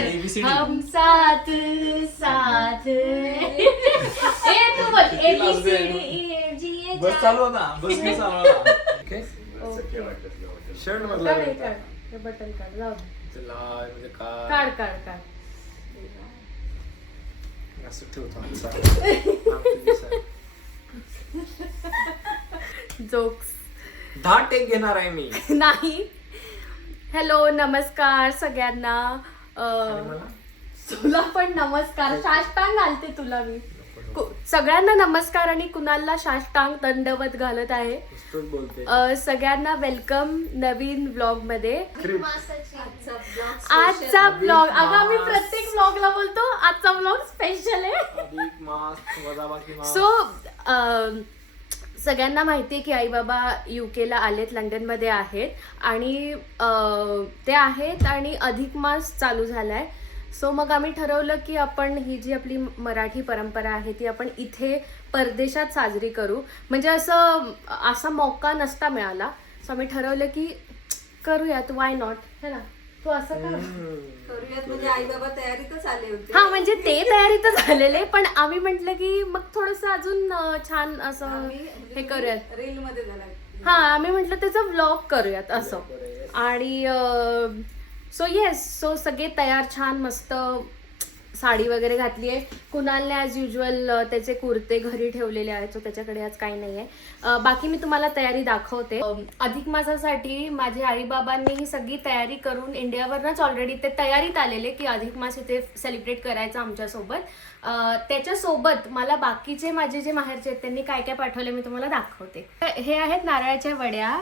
ABCD. हम साथ साथ तू बोल ABCD बस चालू ना, बस मी चालवला. ओके शर्ट मधला बटन काढ जाऊ दे. चला म्हणजे काय काढ काढ काढ असं ठेवतो जोक्स 10 टेक घेणार आहे मी. नाही. हॅलो नमस्कार सगळ्यांना. आणि मला तुला पण नमस्कार. साष्टांग घालते तुला मी. सगळ्यांना नमस्कार आणि कुणालला साष्टांग दंडवत घालत आहे. नुसतंच बोलते. सगळ्यांना वेलकम नवीन व्लॉग मध्ये. आजचा आजचा ब्लॉग अगं आम्ही प्रत्येक ब्लॉगला बोलतो आजचा ब्लॉग स्पेशल आहे. अधिक मास वजाबाकी मास. सो सगळ्यांना माहिती आहे की आई बाबा UK ला आलेत, लंडनमध्ये आहेत आणि ते आहेत आणि अधिक मास चालू झालाय. सो मग आम्ही ठरवलं की आपण ही जी आपली मराठी परंपरा आहे ती आपण इथे परदेशात साजरी करू. म्हणजे असा मौका नसता मिळाला. सो आम्ही ठरवलं की करूयात, वाय नॉट, है ना. तू असं कर. करूयात म्हणजे आई बाबा तयारीतच आले होते. हा म्हणजे ते तयारीतच झालेले, पण आम्ही म्हटलं की मग थोडस अजून छान असं हे करूयात. रील मध्ये झाला. हा आम्ही म्हटलं त्याचा व्लॉग करूयात असं. आणि सो येस, सो सगळे तयार छान मस्त साडी वगैरे घातली आहे. कुणालने ॲज युजल त्याचे कुर्ते घरी ठेवलेले आहेत, सो त्याच्याकडे आज काही नाही आहे. बाकी मी तुम्हाला तयारी दाखवते. अधिक मासासाठी माझे आईबाबांनी ही सगळी तयारी करून इंडियावरनंच ऑलरेडी ते तयारीत आलेले की अधिक मास इथे सेलिब्रेट करायचं आमच्यासोबत. त्याच्यासोबत मला बाकीचे माझे जे माहेरचे आहेत त्यांनी काय काय पाठवले मी तुम्हाला दाखवते. हे आहेत नारळाच्या वड्या.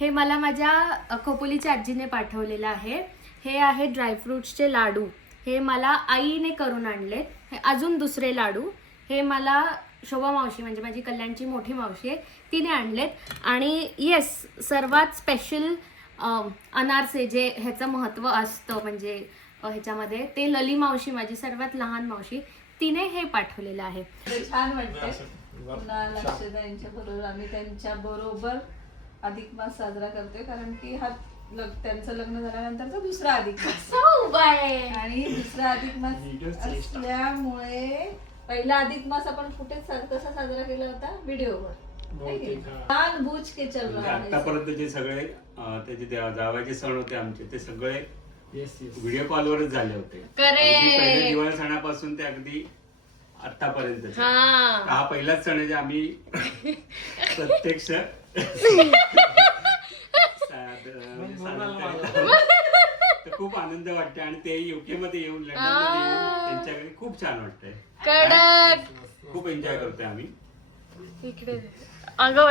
हे मला माझ्या खोपोलीच्या आजीने पाठवलेलं आहे. हे आहेत ड्रायफ्रुट्सचे लाडू. हे मला आईने करून आणले. हे अजून दुसरे लाडू हे मला शोभा मावशी म्हणजे माझी कल्याणची मोठी मावशी आहे तिने आणलेत. आणि येस, सर्वात स्पेशल अनारसे जे ह्याचं महत्त्व असतं म्हणजे ह्याच्यामध्ये, ते लली मावशी माझी सर्वात लहान मावशी तिने हे पाठवलेलं आहे. छान वाटतंय. पुन्हा लक्षदा यांच्या बरोबर आम्ही त्यांच्या बरोबर अधिक मास साजरा करतोय, कारण की हा त्यांचं लग्न झाल्यानंतरचा दुसरा अधिक मास आणि दुसरा अधिक मास असल्यामुळे पहिला अधिक मास आपण कुठे कसा साजरा केला होता, व्हिडिओवर. छान बुज के चल रहा है. आतापर्यंत जे सगळे त्याचे जावायचे सण होते आमचे, ते सगळे व्हिडिओ कॉलवरच झाले होते. अगदी पहिल्या दिवाळी सणापासून ते अगदी आतापर्यंत हा पहिलाच सण आहे जे आम्ही प्रत्यक्ष खूप आनंद वाटते. आणि ते UK मध्ये येऊन लंडन मध्ये येऊन त्यांच्या घरी खूप छान वाटतंय. खूप एन्जॉय करतोय आम्ही इकडे. अगं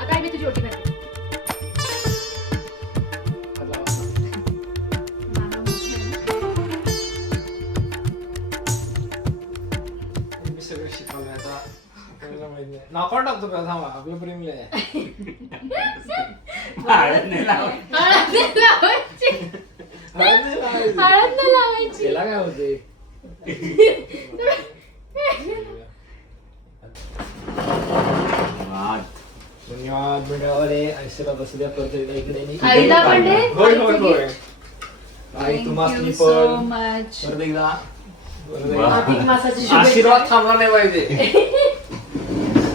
आता मी तुझी ओटी करते. नाकावर टाकतो का थांबा आपलं प्रेमले हळद नाही लावायची. त्याला काय होते धन्यवाद मंडळावाले. आयुष्याला असू द्या परत एकदा इकडे आईला पण दे. होय होय होय. आई तुम्हाला थँक्यू सो पण मच. परत एकदा अधिक मासाची शुभेच्छा. आशीर्वाद थांबला नाही पाहिजे.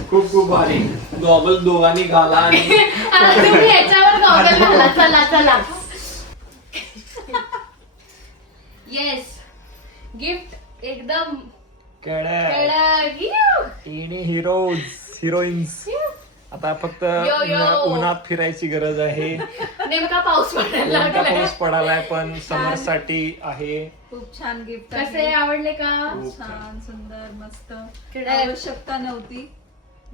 खूप खूप भारी. दोघांनी घाला आणि तुम्ही याच्यावर गॉगल घाला. चला चला. येस गिफ्ट एकदम कडक. हिरोईन्स आता फक्त यो, यो. उन्हात फिरायची गरज आहे. नेमका पाऊस पडायला नेमका लागलाय. पाऊस पडालाय पण समर साठी आहे. खूप छान गिफ्ट कसे आवडले का? छान सुंदर मस्त. कडक. आवश्यकता नव्हती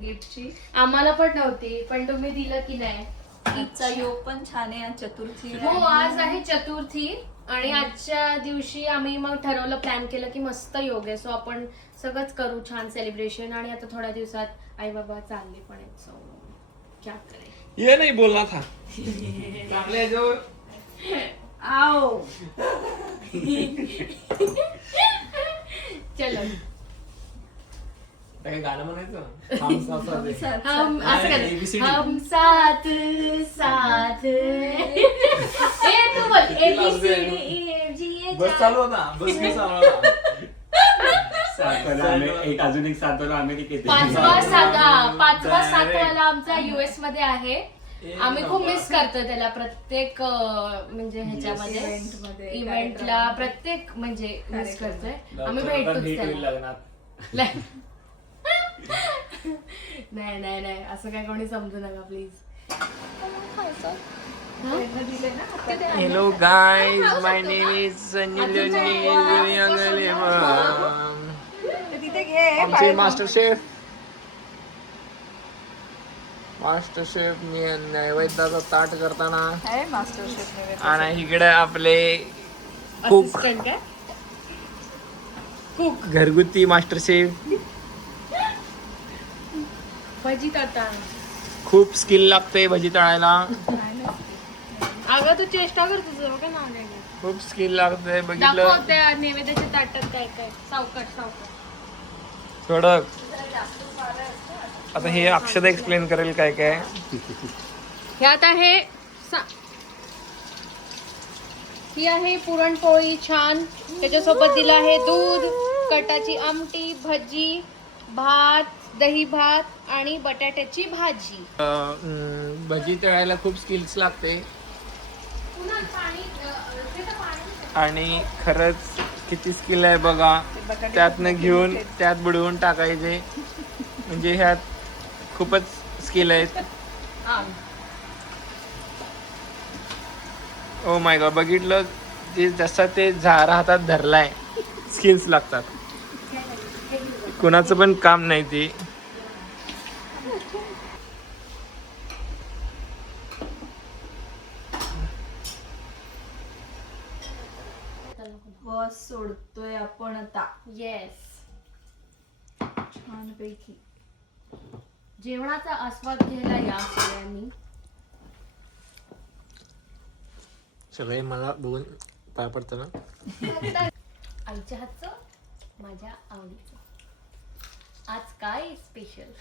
गिफ्टची. आम्हाला पण नव्हती पण तुम्ही दिलं की नाही. आजचा योग पण छान आहे. आज चतुर्थी हो आज आहे चतुर्थी आणि आजच्या दिवशी आम्ही मग ठरवलं प्लॅन केलं की मस्त योग आहे सो आपण सगळंच करू छान सेलिब्रेशन. आणि आता थोड्या दिवसात आई बाबा चालले पण आहेत सो क्या करे. ये नाही बोलला था चांगल्या याच्यावर आओ. चलो काय गाणं म्हणायचं हम साथ साथ है. हम असं नाही, करतो. ABCD. हम साथ साथ ए तू बोल A B C D E F G ए बस चालू होता बस मी चालू होता. अजून एक सातवाला अमेरिकेत आहे. पाचवा सातवाला आमचा युएस मध्ये आहे. आम्ही खूप मिस करतो त्याला प्रत्येक म्हणजे ह्याच्यामध्ये इव्हेंटमध्ये, इव्हेंटला प्रत्येक म्हणजे मिस करतोय आम्ही भेटतोच त्याला. लग्नात नाही नाही नाही असं काय कोणी समजू नका प्लीज. दिले ना आता. Hello guys my name is Sanjay तिथे घे. आमचे मास्टर शेफ नैवेद्याचा ताट करताना आहे मास्टर शेफ. आणि इकडे आपले कुक Assistant काय घरगुती मास्टर शेफ. भजी करता. खूप स्किल लागते भजी तळायला. अगं तू चेष्टा कर तुझं का ना. खूप स्किल लागते बघितलं दाखव त्या नैवेद्याच्या ताटात काय काय. सावकाश थोडं. आता हे अक्षदा एक्सप्लेन करेल काय काय. ह्यात आहे ही आहे पुरणपोळी छान. त्याच्यासोबत दिलं आहे दूध, कटाची आमटी, भजी, भात, दही भात आणि बटाट्याची भाजी. भजी तळायला खूप स्किल्स लागते आणि खरंच किती स्किल आहे बघा. त्यातनं घेऊन त्यात बुडवून टाकायचे म्हणजे ह्यात खूपच स्किल आहेत. ओ माय गॉड बघितलं ते जसा ते झारा हातात धरलाय स्किल्स लागतात. कुणाचं पण काम नाही ते. बस सोडतोय आपण आता. येस. छान पैकी जेवणाचा आस्वाद घ्यायला या सगळ्यांनी. सगळे मला बघून पाय पडतं ना. आईच्या हातचं माझ्या आवडीचं. आज काय स्पेशल.